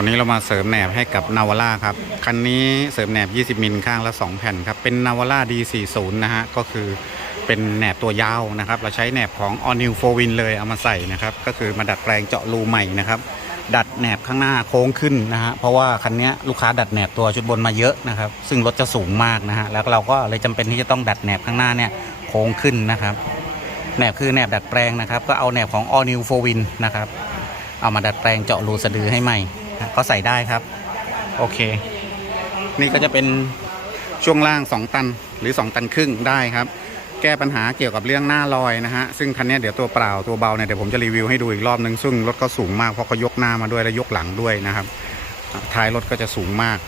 วันนี้เรามาเสริมแหนบให้กับนาวาร่าครับ คันนี้เสริมแหนบ 20 มิลข้างละ 2 แผ่นครับ เป็นนาวาร่า D40 นะฮะ ก็คือเป็นแหนบตัวยาวนะครับ เราใช้แหนบของ All New 4 Win เลยเอามาใส่นะครับ ก็คือมาดัดแปลงเจาะรูใหม่นะครับ ดัดแหนบข้างหน้าโค้งขึ้นนะฮะ เพราะว่าคันนี้ลูกค้าดัดแหนบตัวชุดบนมาเยอะนะครับ ซึ่งรถจะสูงมากนะฮะ แล้วเราก็เลยจำเป็นที่จะต้องดัดแหนบข้างหน้าเนี่ยโค้งขึ้นนะครับ แหนบคือแหนบดัดแปลงนะครับ ก็เอาแหนบของ All New 4 Win นะครับ เอามาดัดแปลงเจาะรูสะดือให้ใหม่ ก็ใส่ได้ครับ โอเค นี่ก็จะเป็นช่วงล่าง 2 ตันหรือ 2 ตันครึ่งได้ครับ แก้ปัญหาเกี่ยวกับเรื่องหน้าลอยนะฮะ ซึ่งคันนี้เดี๋ยวตัวเปล่าตัวเบาเนี่ยเดี๋ยวผมจะรีวิวให้ดูอีกรอบนึง ซึ่งรถก็สูงมากเพราะเขายกหน้ามาด้วยและยกหลังด้วยนะครับ ท้ายรถก็จะสูงมาก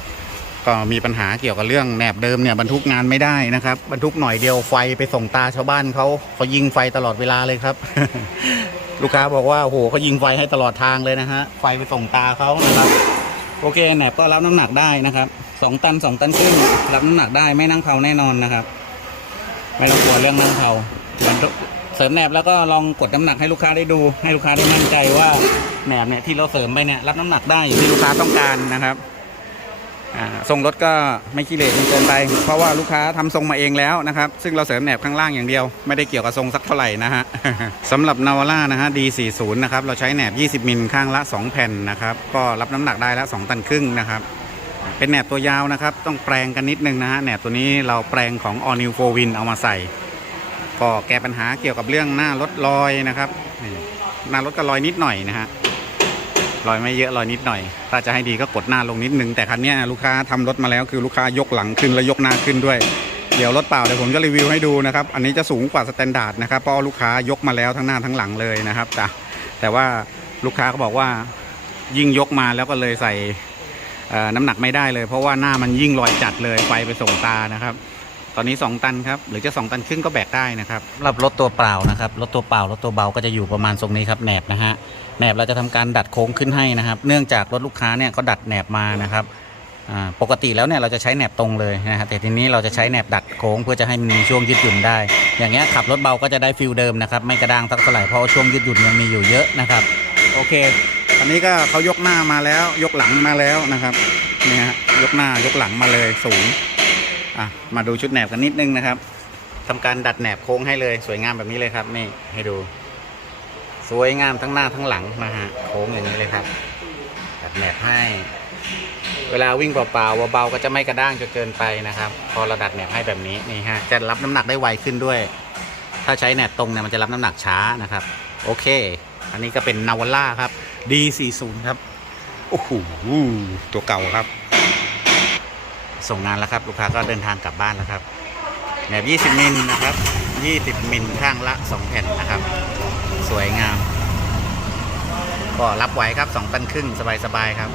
ก็มีปัญหาเกี่ยวกับเรื่องแหนบเดิมเนี่ยบรรทุกงานไม่ได้นะครับบรรทุกหน่อยเดียวไฟไปส่งตาชาวบ้านเขาเขายิงไฟตลอดเวลาเลยครับ ลูกค้าบอกว่าโอ้โหเขายิงไฟให้ตลอดทางเลยนะฮะ ไฟไปส่งตาเขานะครับ โอเคแหนบก็รับน้ำหนักได้นะครับสองตันสองตันครึ่งรับน้ำหนักได้ไม่นั่งเผาแน่นอนนะครับ ไม่ต้องกลัวเรื่องนั่งเผามันเสริมแหนบแล้วก็ลองกดน้ำหนักให้ลูกค้าได้ดูให้ลูกค้าได้มั่นใจว่าแหนบเนี่ยที่เราเสริมไปเนี่ยรับน้ำหนักได้อย่างที่ลูกค้าต้องการนะครับ ทรงรถก็ไม่ขี้เหร่จนเกินไป เพราะว่าลูกค้าทำทรงมาเองแล้วนะครับ ซึ่งเราเสริมแหนบข้างล่างอย่างเดียว ไม่ได้เกี่ยวกับทรงสักเท่าไหร่นะฮะสำหรับนาวาร่านะฮะ D40 นะครับ เราใช้แหนบ 20 มิลข้างละ 2 แผ่นนะครับ ก็รับน้ำหนักได้ละ 2 ตันครึ่งนะครับ เป็นแหนบตัวยาวนะครับ ต้องแปลงกันนิดนึงนะฮะ แหนบตัวนี้เราแปลงของ All New 4 Win เอามาใส่ ก็แก้ปัญหาเกี่ยวกับเรื่องหน้ารถลอยนะครับ หน้ารถก็ลอยนิดหน่อยนะฮะ ลอยไม่เยอะลอยนิดหน่อย ถ้าจะให้ดีก็กดหน้าลงนิดนึง แต่คันนี้ลูกค้าทำรถมาแล้วคือลูกค้ายกหลังขึ้นแล้วยกหน้าขึ้นด้วย เดี๋ยวรถเปล่าเดี๋ยวผมจะรีวิวให้ดูนะครับ อันนี้จะสูงกว่าสแตนดาร์ดนะครับเพราะลูกค้ายกมาแล้วทั้งหน้าทั้งหลังเลยนะครับแต่แต่ว่าลูกค้าก็บอกว่ายิ่งยกมาแล้วก็เลยใส่น้ำหนักไม่ได้เลย เพราะว่าหน้ามันยิ่งลอยจัดเลยไฟไปส่งตานะครับ ตอนนี้ 2 ตันครับหรือจะ2ตันครึ่งก็แบกได้นะครับสำหรับรถตัวเปล่านะครับรถตัวเปล่ารถตัวเบาก็จะอยู่ประมาณทรงนี้ครับแหนบนะฮะแหนบเราจะทำการดัดโค้งขึ้นให้นะครับ เนื่องจากรถลูกค้าเนี่ยเขาดัดแหนบมานะครับอ่าปกติแล้วเนี่ยเราจะใช้แหนบตรงเลยนะฮะแต่ทีนี้เราจะใช้แหนบดัดโค้งเพื่อจะให้มันมีช่วงยืดหยุ่นได้ อย่างเงี้ยขับรถเบาก็จะได้ฟิลเดิมนะครับไม่กระด้างสักเท่าไหร่เพราะว่าช่วงยืดหยุ่นยังมีอยู่เยอะนะครับโอเคอันนี้ก็เขายกหน้ามาแล้วยกหลังมาแล้วนะครับนี่ฮะยกหน้ายกหลังมาเลยสูง อะมาดูชุดแหนบกันนิดนึงนะครับทำการดัดแหนบโค้งให้เลยสวยงามแบบนี้เลยครับนี่ให้ดู สวยงามทั้งหน้าทั้งหลังนะฮะโค้งอย่างนี้เลยครับ ดัดแหนบให้ เวลาวิ่งเปล่าๆเบาๆก็จะไม่กระด้างจนเกินไปนะครับ พอเราดัดแหนบให้แบบนี้นี่ฮะจะรับน้ำหนักได้ไวขึ้นด้วย ถ้าใช้แหนบตรงเนี่ยมันจะรับน้ำหนักช้านะครับ โอเค อันนี้ก็เป็นนาวาร่าครับ D40 ครับโอ้โหตัวเก่าครับ ส่งงานแล้วครับ ลูกค้าก็เดินทางกลับบ้านแล้วครับแบบ 20 มิลนะครับ 20 มิลข้างละ 2 แผ่นนะครับ สวยงาม ก็รับไหวครับ2ตันครึ่งสบายๆครับ